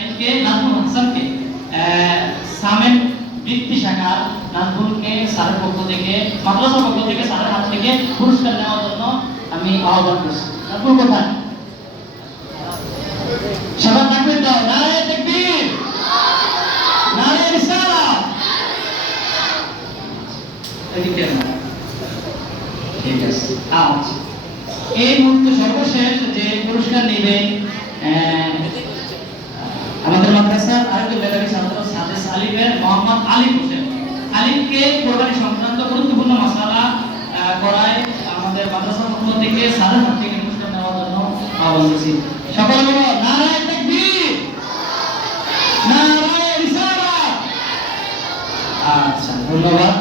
ইব্রাহিমকে, নাজমুল হাসানকে সামেন বৃত্তি শাখার নাজমুলকে স্যারের পক্ষ থেকে, মাদ্রাসার পক্ষ থেকে স্যারের হাত থেকে পুরস্কার নেওয়ার জন্য আমি আহ্বান করছি। নাজমুল কোথায়? সবার তাকবীর দাও, নারায়ে তাকবীর, নারায়ে রিসালাত। এদিকে ঠিক আছে। আচ্ছা, এই মুহূর্তে সর্বশেষ যে পুরস্কার নেবেন আমাদের মাদ্রাসার আরেকজন মেধাবী ছাত্র সাদেস আলিমের মোহাম্মদ আলিম হোসেন। আলিমকে কোরবানি সংক্রান্ত গুরুত্বপূর্ণ মাসালা করায় আমাদের মাদ্রাসার পক্ষ থেকে সাদেস থেকে পুরস্কার নেওয়ার জন্য আহ্বান করছি। সকলে বলো নারায়ে তাকবীর, নারায়ে রিসালাত। আচ্ছা, ধন্যবাদ।